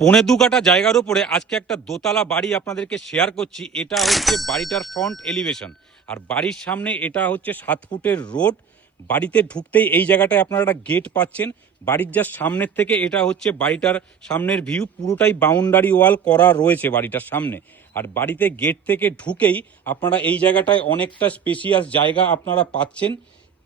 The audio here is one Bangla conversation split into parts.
পৌনে দু কাটা জায়গার উপরে আজকে একটা দোতলা বাড়ি আপনাদেরকে শেয়ার করছি। এটা হচ্ছে বাড়িটার ফ্রন্ট এলিভেশন আর বাড়ির সামনে এটা হচ্ছে সাত ফুটের রোড বাড়িতে ঢুকতেই এই জায়গাটায় আপনারা একটা গেট পাচ্ছেন। বাড়ির জাস্ট সামনের থেকে এটা হচ্ছে বাড়িটার সামনের ভিউ পুরোটাই বাউন্ডারি ওয়াল করা রয়েছে বাড়িটার সামনে। আর বাড়িতে গেট থেকে ঢুকেই আপনারা এই জায়গাটায় অনেকটা স্পেসিয়াস জায়গা আপনারা পাচ্ছেন।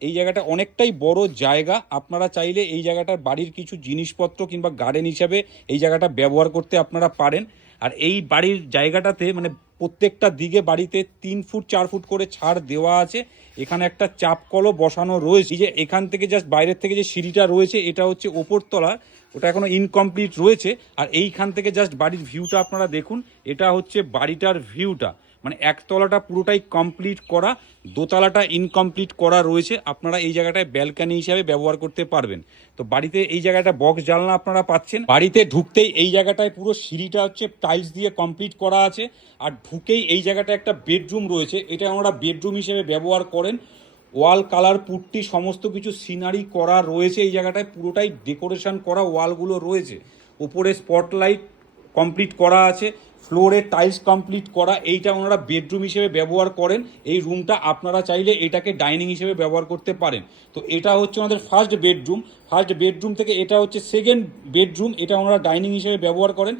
এই জায়গাটা অনেকটাই বড় জায়গা। আপনারা চাইলে এই জায়গাটার বাড়ির কিছু জিনিসপত্র কিংবা গার্ডেন হিসাবে এই জায়গাটা ব্যবহার করতে আপনারা পারেন। আর এই বাড়ির জায়গাটাতে মানে প্রত্যেকটা দিকে বাড়িতে তিন ফুট, চার ফুট করে ছাড় দেওয়া আছে। এখানে একটা চাপ কলও বসানো রয়েছে। যে এখান থেকে জাস্ট বাইরের থেকে যে সিঁড়িটা রয়েছে, এটা হচ্ছে ওপরতলা। ওটা এখনও ইনকমপ্লিট রয়েছে। আর এইখান থেকে জাস্ট বাড়ির ভিউটা আপনারা দেখুন। এটা হচ্ছে বাড়িটার ভিউটা মানে একতলাটা পুরোটাই কমপ্লিট করা, দোতলাটা ইনকমপ্লিট করা রয়েছে। আপনারা এই জায়গাটায় ব্যালকানি হিসাবে ব্যবহার করতে পারবেন। তো বাড়িতে এই জায়গাটা বক্স জানলা আপনারা পাচ্ছেন। বাড়িতে ঢুকতেই এই জায়গাটায় পুরো সিঁড়িটা হচ্ছে টাইলস দিয়ে কমপ্লিট করা আছে। আর ঢুকেই এই জায়গাটা একটা বেডরুম রয়েছে। এটা আমরা বেডরুম হিসেবে ব্যবহার করেন। ওয়াল কালার পুট্টি, সমস্ত কিছু সিনারি করা রয়েছে এই জায়গাটায়। পুরোটাই ডেকোরেশন করা ওয়ালগুলো রয়েছে। উপরে স্পটলাইট কমপ্লিট করা আছে ফ্লোরে টাইলস কমপ্লিট করা, এইটা ওনারা বেডরুম হিসেবে ব্যবহার করেন, এই রুমটা আপনারা চাইলে এটাকে ডাইনিং হিসেবে ব্যবহার করতে পারেন। তো এটা হচ্ছে ওনাদের ফার্স্ট বেডরুম ফার্স্ট বেডরুম থেকে এটা হচ্ছে সেকেন্ড বেডরুম এটা ওনারা ডাইনিং হিসেবে ব্যবহার করেন।